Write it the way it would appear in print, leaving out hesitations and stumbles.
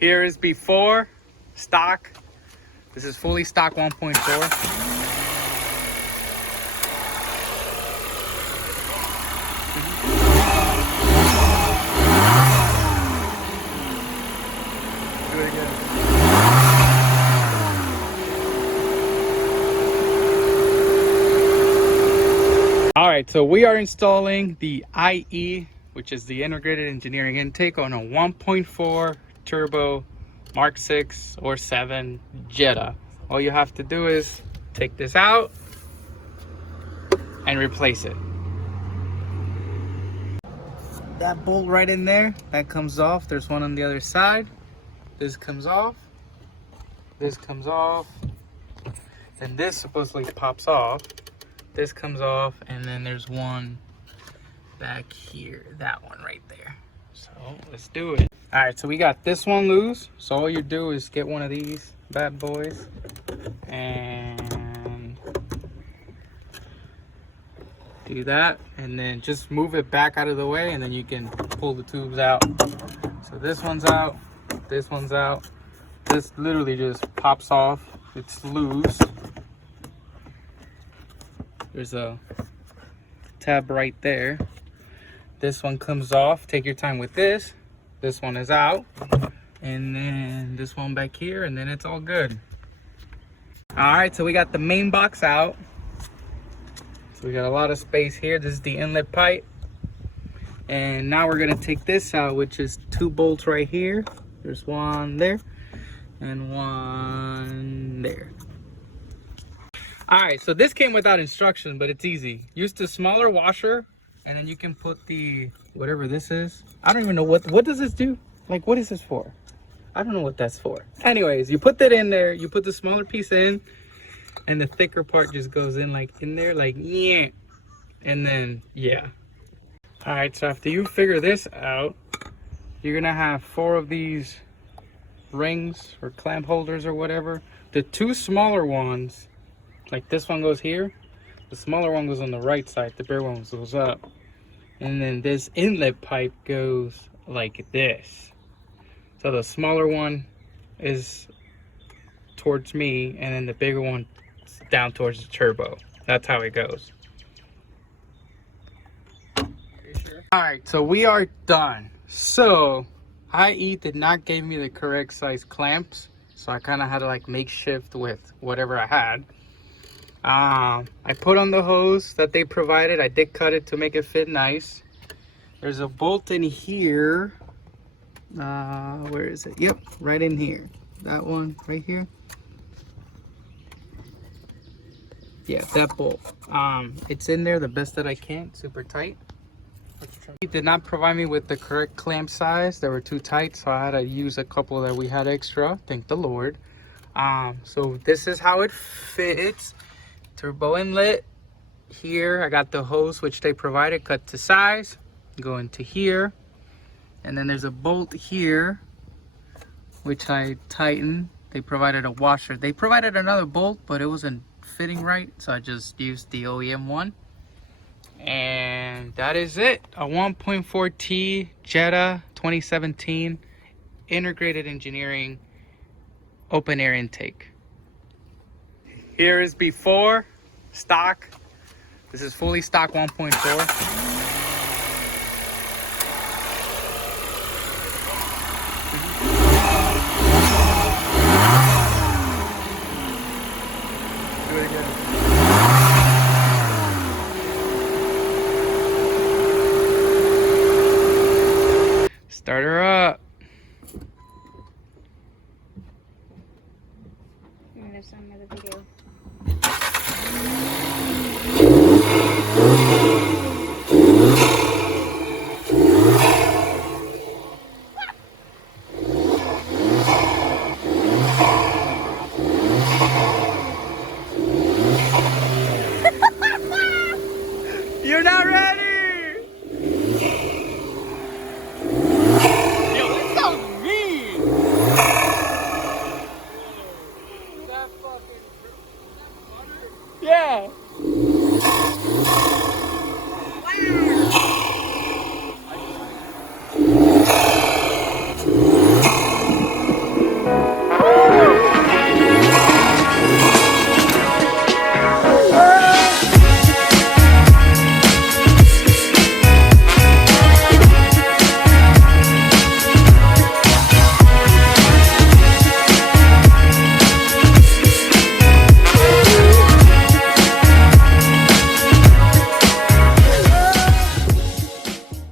Here is before stock. This is fully stock 1.4. All right, so we are installing the IE, which is the integrated engineering intake, on a 1.4 turbo Mark 6 or 7 Jetta. All you have to do is take this out and replace it. That bolt right in there, that comes off. There's one on the other side. This comes off. This comes off. And this supposedly pops off. This comes off, and then there's one back here, that one right there. So let's do it. All right, so we got this one loose. So all you do is get one of these bad boys and do that, and then just move it back out of the way, and then you can pull the tubes out. So this one's out, this one's out. This literally just pops off. It's loose. There's a tab right there. This one comes off. Take your time with this. This one is out. And then this one back here, and then it's all good. All right, so we got the main box out. So we got a lot of space here. This is the inlet pipe. And now we're gonna take this out, which is 2 bolts right here. There's one there and one there. All right, so this came without instruction, but it's easy. Use the smaller washer, and then you can put the, whatever this is. I don't even know what does this do? Like, what is this for? I don't know what that's for. Anyways, you put that in there, you put the smaller piece in, and the thicker part just goes in like in there, like, yeah. And then, yeah. All right, so after you figure this out, you're gonna have 4 of these rings or clamp holders or whatever. The 2 smaller ones, like this one goes here, the smaller one goes on the right side, the bigger one goes up, and then this inlet pipe goes like this. So the smaller one is towards me, and then the bigger one is down towards the turbo. That's how it goes. Sure? All right, so we are done. So IE did not give me the correct size clamps, so I kind of had to like makeshift with whatever I had. I put on the hose that they provided. I did cut it to make it fit nice. There's a bolt in here. Where is it? Yep, right in here. That one right here. Yeah, that bolt. It's in there the best that I can, super tight. He did not provide me with the correct clamp size. They were too tight, so I had to use a couple that we had extra. Thank the Lord. So this is how it fits. Turbo inlet here. I got the hose which they provided, cut to size, go into here, and then there's a bolt here which I tightened. They provided a washer. They provided another bolt, but it wasn't fitting right, so I just used the OEM one. And that is it. A 1.4T Jetta 2017 integrated engineering open air intake. Here is before stock. This is fully stock 1.4. Start her up. I'm gonna send me the video.